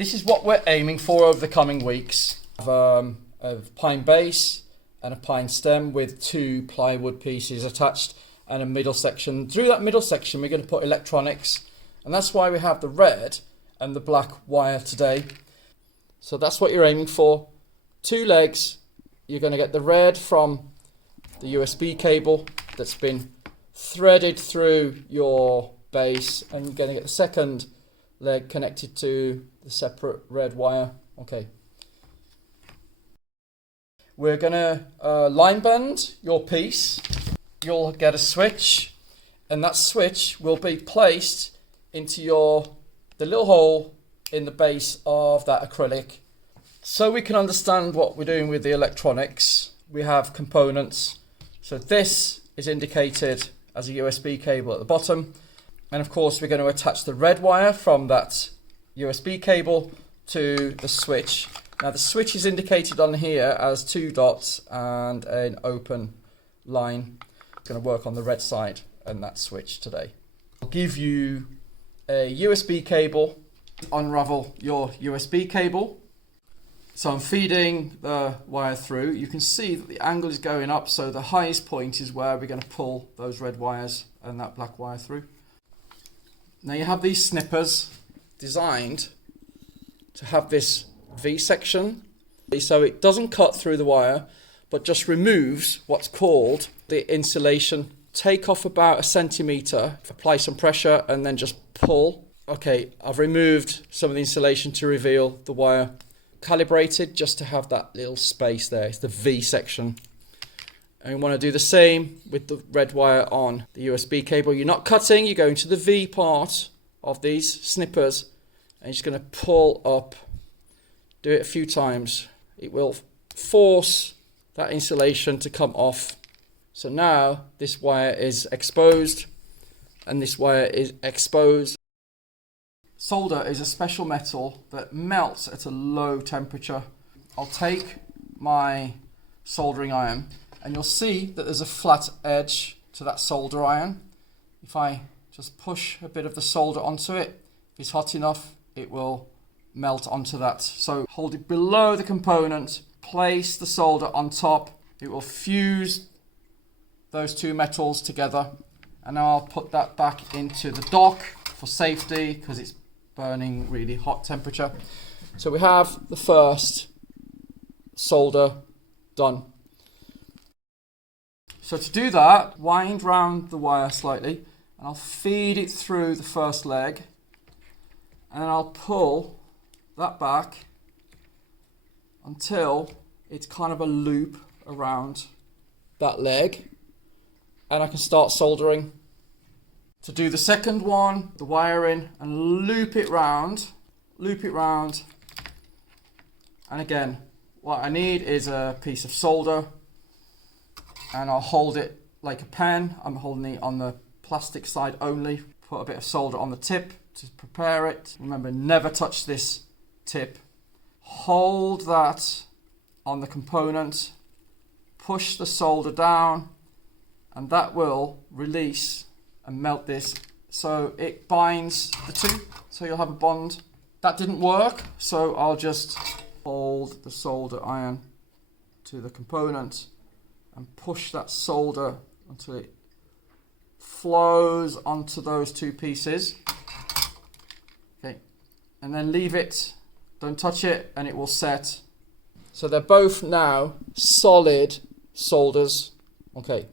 This is what we're aiming for over the coming weeks. A pine base and a pine stem with 2 plywood pieces attached and a middle section. Through that middle section we're going to put electronics, and that's why we have the red and the black wire today. So that's what you're aiming for. 2 legs. You're going to get the red from the USB cable that's been threaded through your base, and you're going to get the second leg connected to the separate red wire. Okay. We're going to line bend your piece. You'll get a switch, and that switch will be placed into the little hole in the base of that acrylic. So we can understand what we're doing with the electronics, we have components. So this is indicated as a USB cable at the bottom, and of course we're going to attach the red wire from that USB cable to the switch. Now the switch is indicated on here as 2 dots and an open line. It's going to work on the red side and that switch today. I'll give you a USB cable. Unravel your USB cable. So I'm feeding the wire through. You can see that the angle is going up, so the highest point is where we're going to pull those red wires and that black wire through. Now you have these snippers designed to have this V section, so it doesn't cut through the wire but just removes what's called the insulation. Take off about 1 centimetre, apply some pressure and then just pull. Okay, I've removed some of the insulation to reveal the wire. Calibrated just to have that little space there. It's the V section. And we want to do the same with the red wire on the USB cable. You're not cutting, you're going to the V part of these snippers and you're just going to pull up. Do it a few times. It will force that insulation to come off. So now this wire is exposed and this wire is exposed. Solder is a special metal that melts at a low temperature. I'll take my soldering iron and you'll see that there's a flat edge to that solder iron. If I just push a bit of the solder onto it, if it's hot enough, it will melt onto that. So hold it below the component, place the solder on top, it will fuse those 2 metals together, and now I'll put that back into the dock for safety because it's burning really hot temperature. So we have the first solder done. So to do that, wind round the wire slightly and I'll feed it through the first leg and then I'll pull that back until it's kind of a loop around that leg and I can start soldering. To do the second one, the wire in and loop it round, and again what I need is a piece of solder and I'll hold it like a pen. I'm holding it on the plastic side only. Put a bit of solder on the tip to prepare it. Remember, never touch this tip. Hold that on the component, push the solder down and that will release and melt this so it binds the 2, so you'll have a bond. That didn't work, so I'll just hold the solder iron to the component and push that solder until it flows onto those 2 pieces. Okay, and then leave it, don't touch it, and it will set. So they're both now solid solders. Okay.